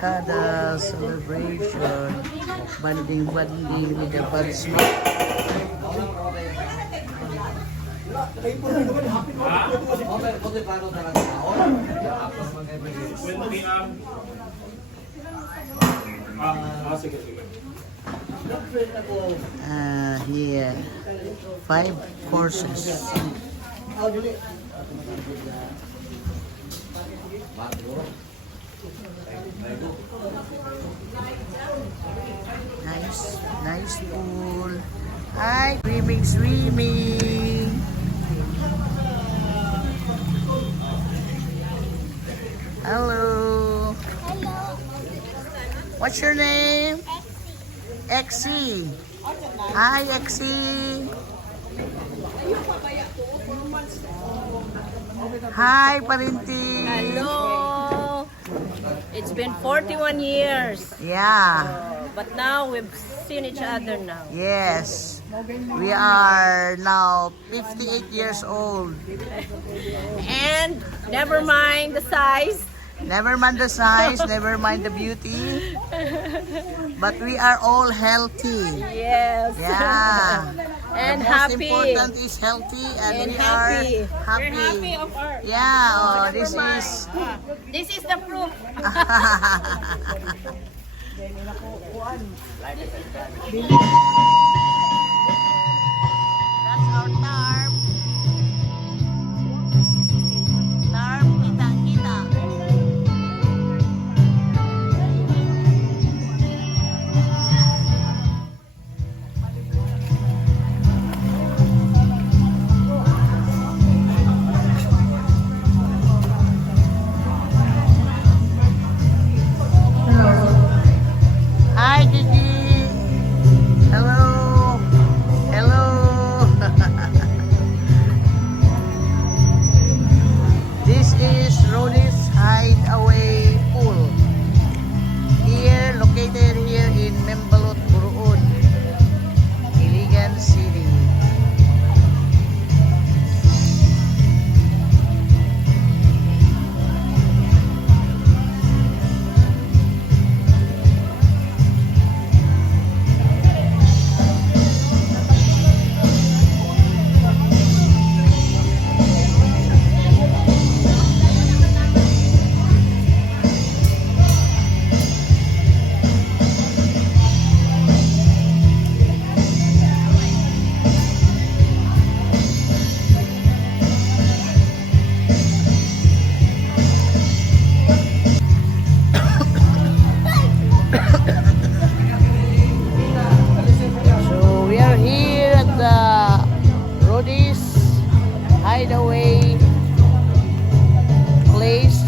Barkada celebration. Banding-banding with the budsman. Here, 5 courses. Nice pool. Hi, swimming. Hello. What's your name? Exie. Hi, Exie. Hi, Parinti. Hello. It's been 41 years. Yeah. But now we've seen each other now. Yes. We are now 58 years old. And never mind the size. Never mind the size, never mind the beauty. But we are all healthy. Yes. Yeah. And the most happy. important is healthy and we happy. are happy. We're happy of our. Yeah, oh, Never mind. This is the proof. That's our tarp. Tarp, kita. Hi, Gigi. Hello. This is Rodis Hideaway Pool. Here, located here in Membalot, Buruun, Iligan City. So we are here at the Rodis Hideaway place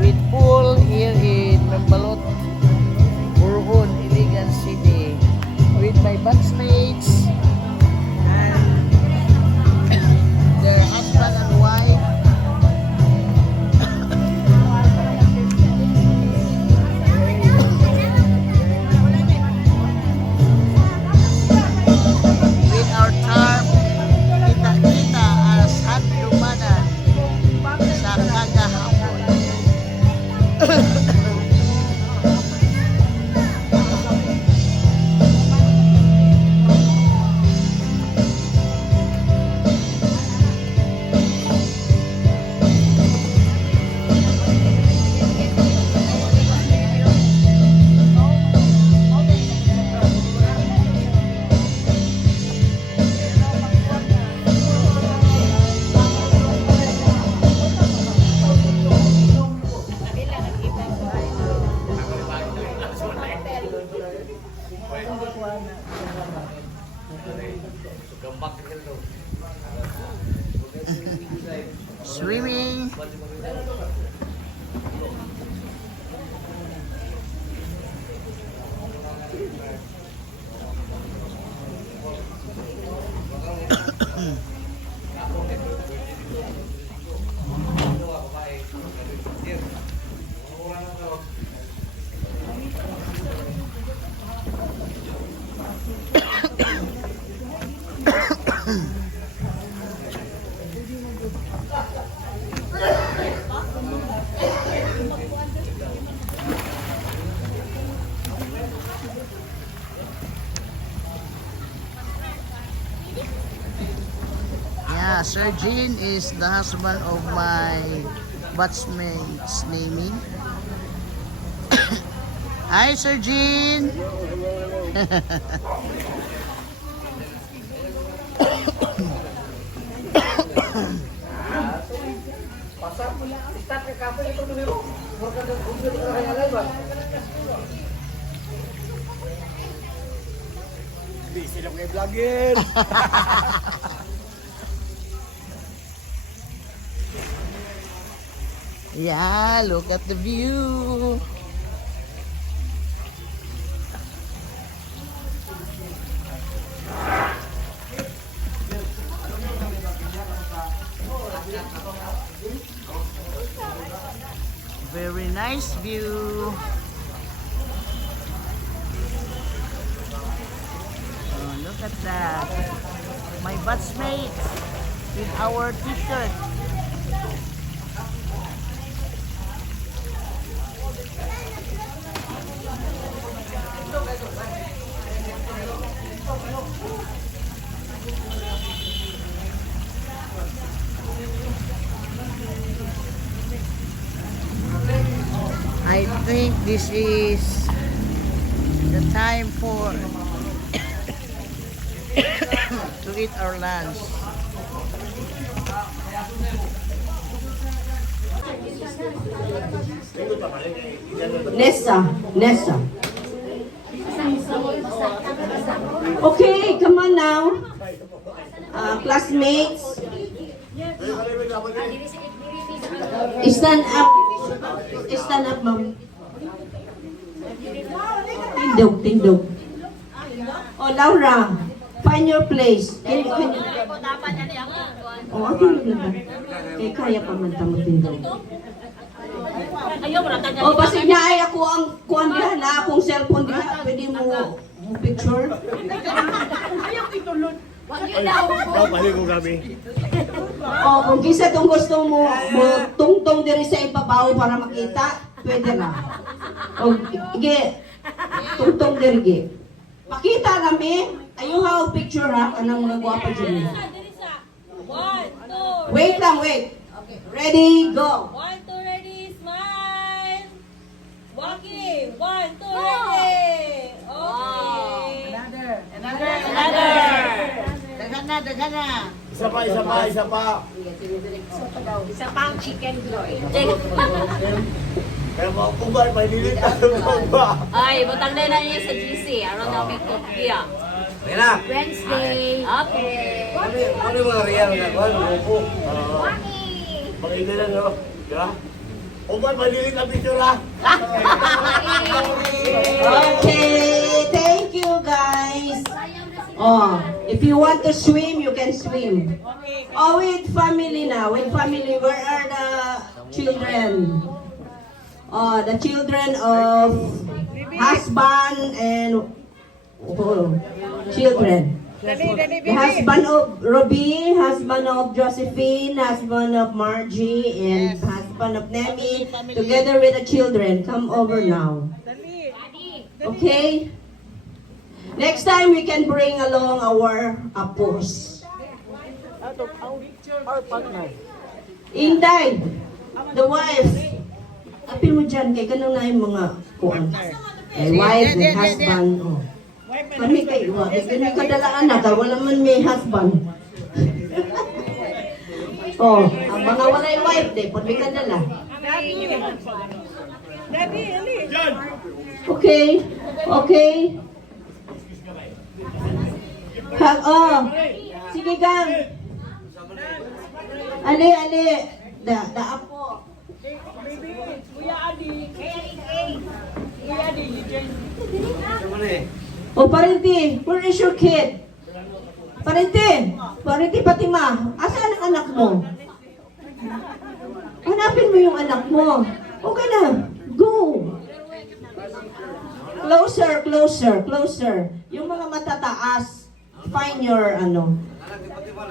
with pool here in Membalot, Buruun, Iligan City, with my batchmates and their husband and wife. With our tarp, kita as hadlumanan sa kagahapon. Swimming. Sir Jean is the husband of my batchmate's naming. Hi, Sir Jean. Hindi sila mga vlogger. Yeah, look at the view. Very nice view. Oh, look at that. My batchmate with our t-shirt. I think this is the time for to eat our lunch. Nessa. Okay, come on now. Classmates. Stand up. Stand up, ma'am. Tindog. Oh, Laura, find your place. Can you... Oh, ako lang ba? Eh, kaya pa man tamo tindog. Oh, basta niya ay ako ang kuhan diha na akong cellphone diha. Pwede mo picture? Daw pali ko kami. Oh, kung kisa kung gusto mo tungtong diri sa ibabaw para makita, pwede na. Oh, ige, tungtong diri ge. Pakita kami. Ayuha og picture ha kanang mga gwapa dyan. 1, 2. Wait lang, wait. Okay. Ready, go. 1, 2, ready, smile. Walking. 1, 2, ready. Okay. Another. Daghan na. Isa pa. Isa pang chicken glory. Kaya mga kumbar, may lilit ako ba? Ay, butang na niya sa GC. Aron na may kopya. Ayan na. Wednesday. Okay. Ano yung mga real na kwan? Opo. Mga ina lang, no? Diba? Kumbar, may lilit na picture, ha? Okay, thank you guys. Oh, if you want to swim, you can swim. Oh, with family now. With family, where are the children? Oh, the children of husband and children. The husband of Ruby, husband of Josephine, husband of Margie, and husband of Nemi, together with the children. Come over now. Okay? Next time we can bring along our apos. Inday, the wife. Apil mo dyan, kay kanang na yung mga kuwan. Wife and husband. Oh. Kami kay iwa. Kami kadalaan na, wala man may husband. Oh, ang mga walay wife, de, pag may kadala. Okay. Oh, sige gang. Ali. Da apo. Oh, parenti, where is your kid? Parenti, Fatima, asan ang anak mo? Hanapin mo yung anak mo. Okay na, go. Closer. Yung mga matataas, find your ano.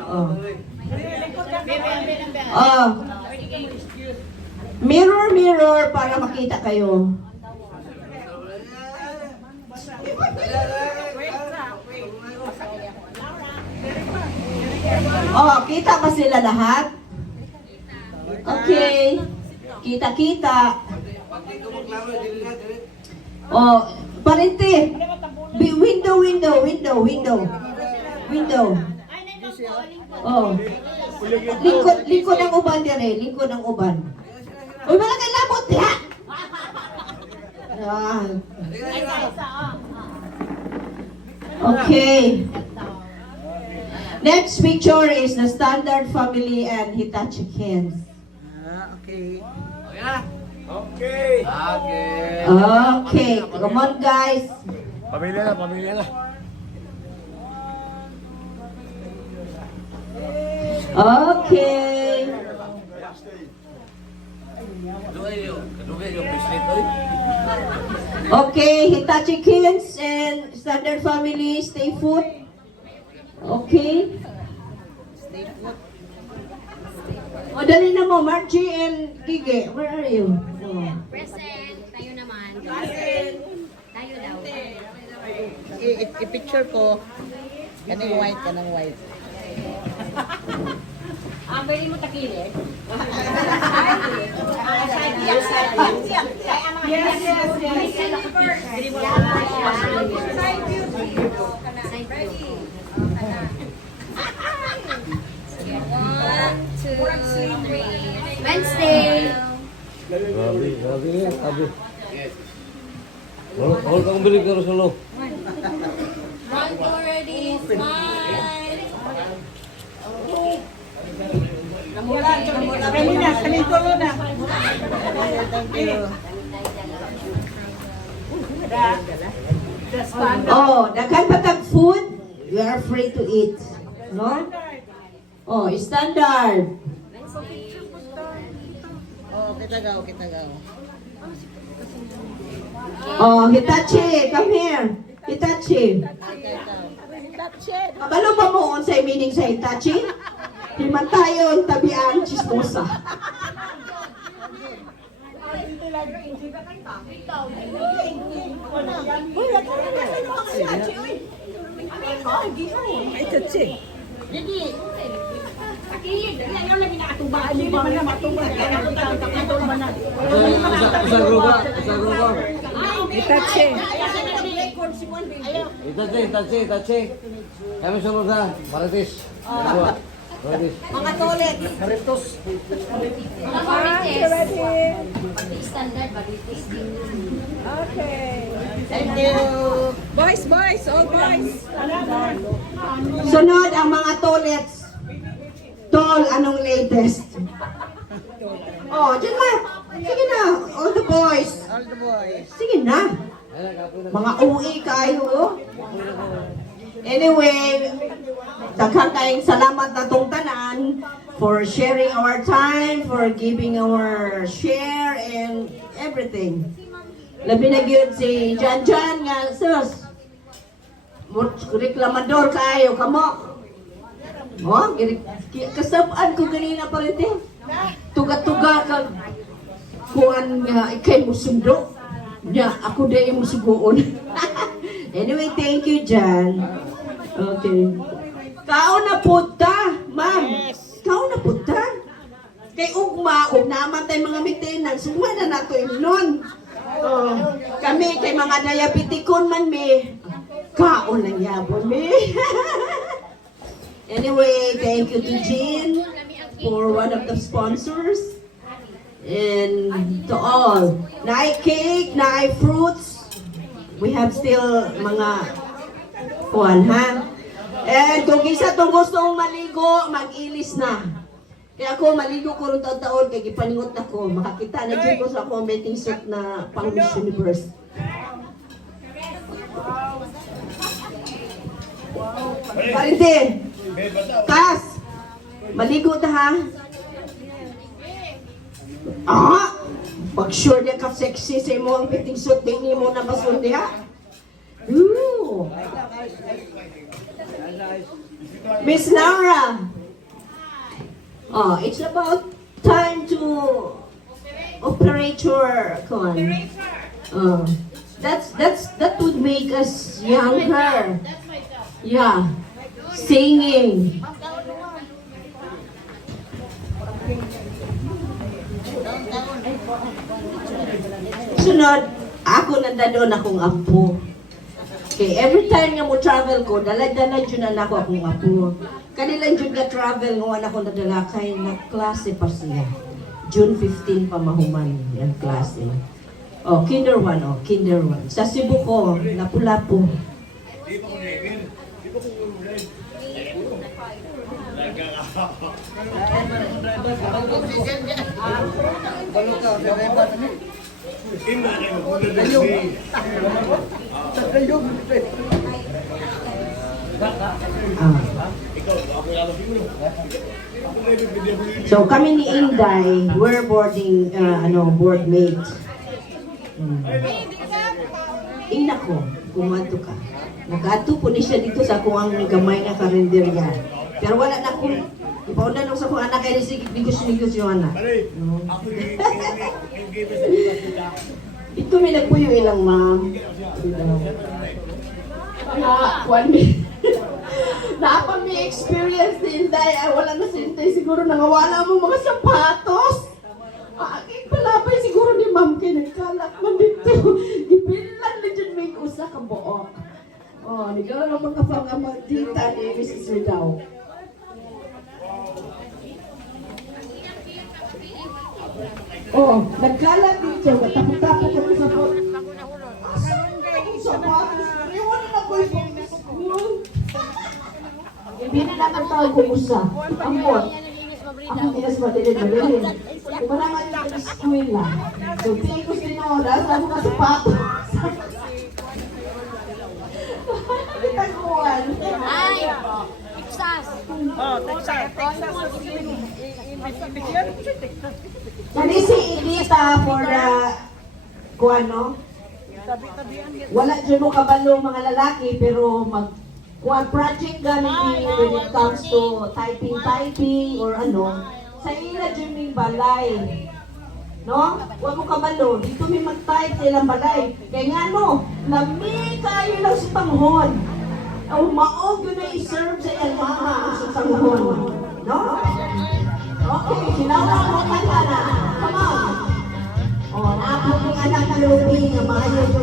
Oh. Oh. Mirror para makita kayo. Oh, kita ba sila lahat? Okay. Kita-kita. Oh, parente. Window. Oh. Lingkod ng uban dire, lingkod ng uban. Uy, wala kay labot ya. Ah. Okay. Next picture is the standard family and Hitachi Kens. Okay. Okay. Okay, come on guys. Pamilya na. Okay. Okay, Hitachi Kens and standard family, stay put. Okay. O, dali na mo, Margie and Gige. Where are you? Oh. Present. Tayo naman. Tayo daw. I-picture ko. Kanang white. Pwede mo takilid? One, two, three. Wednesday. Grabe. All kang balik ka solo. One, two, ready. Smile. Oh, daghan patag food, you are free to eat. No? Oh, standard. Oh, kitagaw. Oh, Hitachi, come here. Hitachi. Kabalo ba mo unsay meaning sa Hitachi? Himatayon, tabian, chismosa. Takilid. Ayaw na pinakatubaan. Usang grupo. Hitachi. Kami sunod na. Marites. Mga toilet. Mga marites. Standard ba dito? Thank you. Sunod ang mga toilets. Tol, anong latest? Oh, dyan na. Sige na, all the boys. All the boys. Sige na. Mga uwi kayo. Anyway, daghang kayong salamat na tong tanan for sharing our time, for giving our share and everything. Labi na gyud si Jan nga, sus. Reklamador kayo, kamo. Oh, kasabaan ko ganina pa rin din. Tuga-tuga kag kuan nga ikay mo sundo. Ya, ako dahil mo sugoon. Anyway, thank you, Jan. Okay. Kao na punta, ma'am. Kao na punta. Kay ugma, ug namatay mga maintenance, ugma na nato imnon. Oh, kami kay mga diabetikon man mi. Kaon lang yapon mi. Anyway, thank you to Jean for one of the sponsors. And to all, naay cake, naay fruits. We have still mga kuwan, ha? And kung isa itong gustong maligo, mag-ilis na. Kaya ako, maligo ko rin taon-taon, kaya gipaningot na ko. Makakita na dyan ko sa commenting suit na pang Miss Universe. Parinte, Kas, maligo ta ha? Pag sure niya ka sexy sa imo ang fitting suit, di mo na basundi ha? Ooh. Miss Laura. Oh, it's about time to operate your that would make us younger. Yeah. Singing. Sunod, ako nandanon akong apo. Okay, every time nga mo travel ko, dala-dala dyan na ako akong apo. Kanilang dyan nga travel, nga ako nadala kay na klase pa siya. June 15 pa mahuman yung klase. Oh, kinder 1, oh, kinder 1. Sa Cebu ko, Lapu-Lapu. So kami ni Inday, we're boarding, board mates. Ina ko, kumanto ka. Nag-ato po ni siya dito sa kung ang gamay na karinderya. Pero wala na ko, ipauna nung sa kong anak kaya sigigos-sigos yung anak. No? Ito may nagpuyo ilang ma'am. One minute. Naapang may experience din dahil wala na sintay siguro nangawala mo mga sapatos. Aking palapay siguro ni ma'am kay nagkalat man dito. Gibilan na dyan may usa ka buok. Oh, nagawa ng mga pangamadita ni Mrs. Ridaw. Oh, nagkalat dito. Tapos-tapos ako sa pot. Asan ang sapatos? Iwan na ko yung school. Hindi na naman tawag ko usa. Amor. Ako tinas matilig na rin. Kumarangan yung school na. So, tingin ko sinora. Sabi ka sapatos. Taguan. Ay! Texas! Kani si Edita for the kuano? Wala dyan mo kabalo mga lalaki pero project gamit when it comes to typing or ano. Sa ila dyan may balay. No? Huwag mo kabalo. Dito may mag-type silang balay. Kaya nga no, lami kayo lang si panghon. O maog yun na i-serve sa iyang mama sa panghon. No? Okay, sinawa mo kanta na. Come on. O, naapot yung anak na lupi na mga yung